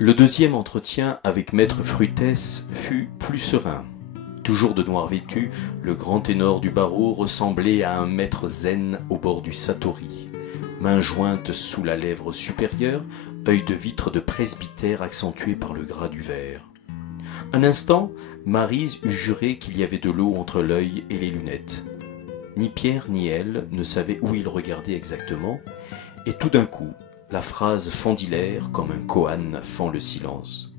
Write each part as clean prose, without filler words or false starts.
Le deuxième entretien avec maître Fruittès fut plus serein. Toujours de noir vêtu, le grand ténor du barreau ressemblait à un maître zen au bord du Satori. Main jointe sous la lèvre supérieure, œil de vitre de presbytère accentué par le gras du verre. Un instant, Maryse eût juré qu'il y avait de l'eau entre l'œil et les lunettes. Ni Pierre ni elle ne savaient où ils regardaient exactement, et tout d'un coup, la phrase fendit l'air comme un koan fend le silence.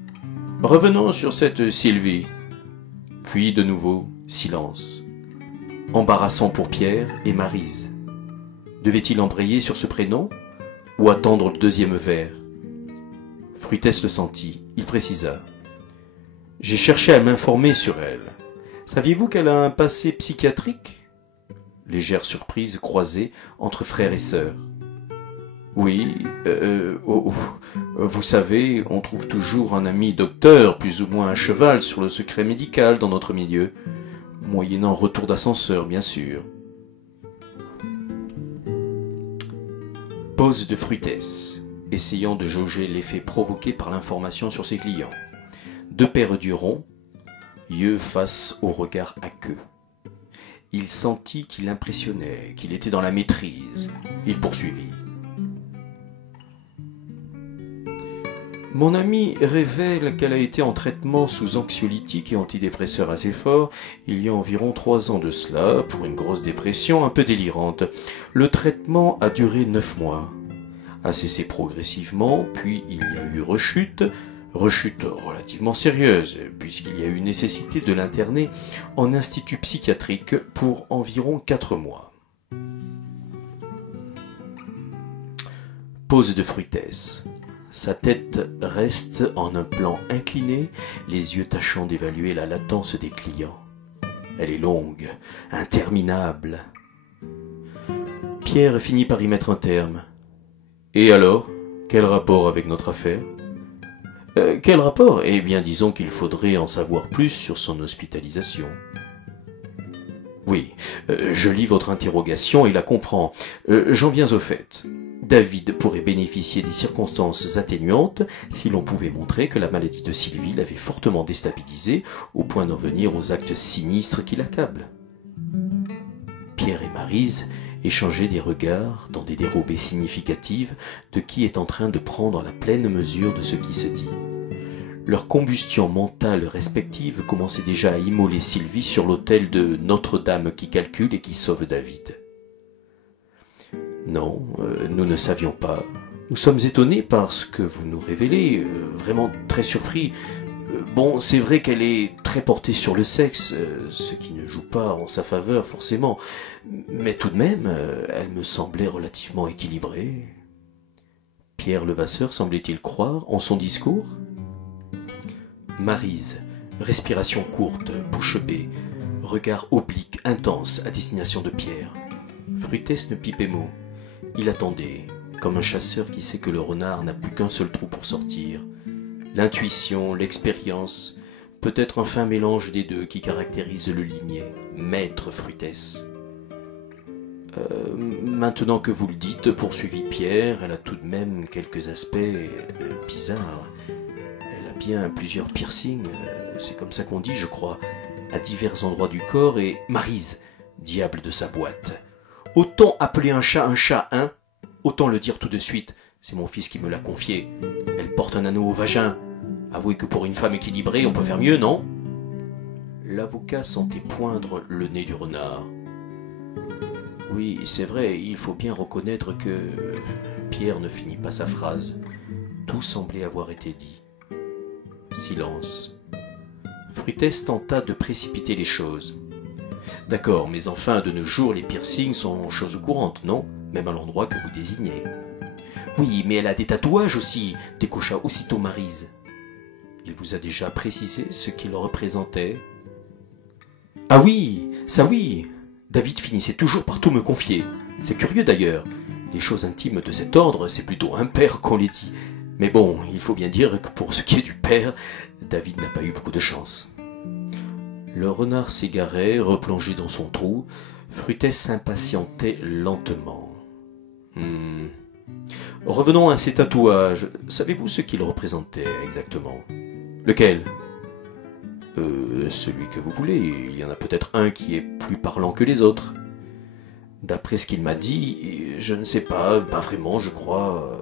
« Revenons sur cette Sylvie. » Puis de nouveau, silence. Embarrassant pour Pierre et Maryse. Devait-il embrayer sur ce prénom ou attendre le deuxième vers? Fruittès le sentit, il précisa. « J'ai cherché à m'informer sur elle. Saviez-vous qu'elle a un passé psychiatrique ?» Légère surprise croisée entre frères et sœurs. Oui, vous savez, on trouve toujours un ami docteur, plus ou moins à cheval sur le secret médical dans notre milieu, moyennant retour d'ascenseur, bien sûr. Pause de Fruittès, essayant de jauger l'effet provoqué par l'information sur ses clients. Deux paires d'hurons, yeux face au regard aqueux. Il sentit qu'il impressionnait, qu'il était dans la maîtrise. Il poursuivit. Mon amie révèle qu'elle a été en traitement sous anxiolytique et antidépresseur assez fort il y a environ 3 ans de cela, pour une grosse dépression un peu délirante. Le traitement a duré 9 mois. A cessé progressivement, puis il y a eu rechute relativement sérieuse, puisqu'il y a eu nécessité de l'interner en institut psychiatrique pour environ 4 mois. Pause de Fruittès. Sa tête reste en un plan incliné, les yeux tâchant d'évaluer la latence des clients. Elle est longue, interminable. Pierre finit par y mettre un terme. Et alors, quel rapport avec notre affaire ? Quel rapport ? Eh bien, disons qu'il faudrait en savoir plus sur son hospitalisation. Oui, je lis votre interrogation et la comprends. J'en viens au fait. David pourrait bénéficier des circonstances atténuantes si l'on pouvait montrer que la maladie de Sylvie l'avait fortement déstabilisé au point d'en venir aux actes sinistres qui l'accablent. Pierre et Maryse échangeaient des regards dans des dérobées significatives de qui est en train de prendre la pleine mesure de ce qui se dit. Leur combustion mentale respective commençait déjà à immoler Sylvie sur l'autel de Notre-Dame qui calcule et qui sauve David. Non, nous ne savions pas. Nous sommes étonnés par ce que vous nous révélez, vraiment très surpris. Bon, c'est vrai qu'elle est très portée sur le sexe, ce qui ne joue pas en sa faveur forcément, mais tout de même, elle me semblait relativement équilibrée. Pierre Levasseur semblait-il croire en son discours ? Maryse, respiration courte, bouche bée, regard oblique, intense à destination de Pierre. Fruittès ne pipait mot. Il attendait, comme un chasseur qui sait que le renard n'a plus qu'un seul trou pour sortir. L'intuition, l'expérience, peut-être un fin mélange des deux qui caractérise le limier, maître Fruittès. Maintenant que vous le dites, poursuivit Pierre, elle a tout de même quelques aspects bizarres. Elle a bien plusieurs piercings, c'est comme ça qu'on dit, je crois, à divers endroits du corps, et Maryse, diable de sa boîte. Autant appeler un chat, hein? Autant le dire tout de suite, c'est mon fils qui me l'a confié. Elle porte un anneau au vagin. Avouez que pour une femme équilibrée, on peut faire mieux, non? L'avocat sentait poindre le nez du renard. Oui, c'est vrai, il faut bien reconnaître que... Pierre ne finit pas sa phrase. Tout semblait avoir été dit. Silence. Fruittès tenta de précipiter les choses. D'accord, mais enfin, de nos jours, les piercings sont chose courante, non? Même à l'endroit que vous désignez. Oui, mais elle a des tatouages aussi, décocha aussitôt Maryse. Il vous a déjà précisé ce qu'il représentait? Ah oui, ça oui. David finissait toujours par tout me confier. C'est curieux d'ailleurs. Les choses intimes de cet ordre, c'est plutôt un père qu'on les dit. Mais bon, il faut bien dire que pour ce qui est du père, David n'a pas eu beaucoup de chance. Le renard s'égarait, replongé dans son trou. Fruittès s'impatientait lentement. Revenons à ces tatouages. Savez-vous ce qu'ils représentaient exactement? Lequel? Celui que vous voulez. Il y en a peut-être un qui est plus parlant que les autres. D'après ce qu'il m'a dit, je ne sais pas vraiment, je crois.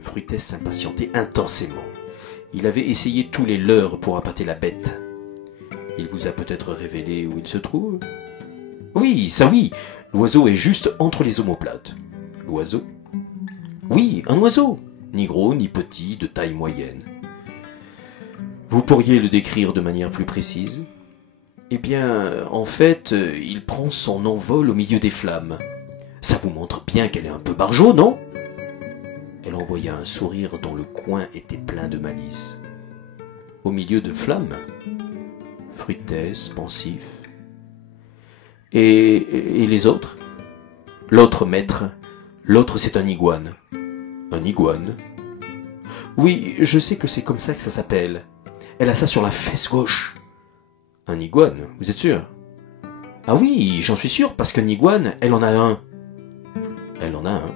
Fruites s'impatientait intensément. Il avait essayé tous les leurres pour appâter la bête. Il vous a peut-être révélé où il se trouve? Oui, ça oui. L'oiseau est juste entre les omoplates. L'oiseau? Oui, un oiseau. Ni gros, ni petit, de taille moyenne. Vous pourriez le décrire de manière plus précise? Eh bien, en fait, il prend son envol au milieu des flammes. Ça vous montre bien qu'elle est un peu barjot, non? Elle envoya un sourire dont le coin était plein de malice. Au milieu de flammes? Fruites, pensif. Et les autres? L'autre maître, l'autre c'est un iguane. Un iguane? Oui, je sais que c'est comme ça que ça s'appelle. Elle a ça sur la fesse gauche. Un iguane, vous êtes sûr? Ah oui, j'en suis sûr, parce qu'un iguane, elle en a un. Elle en a un?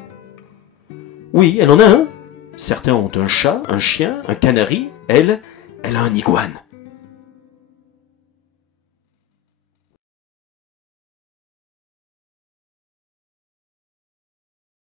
Oui, elle en a un. Certains ont un chat, un chien, un canari. Elle a un iguane.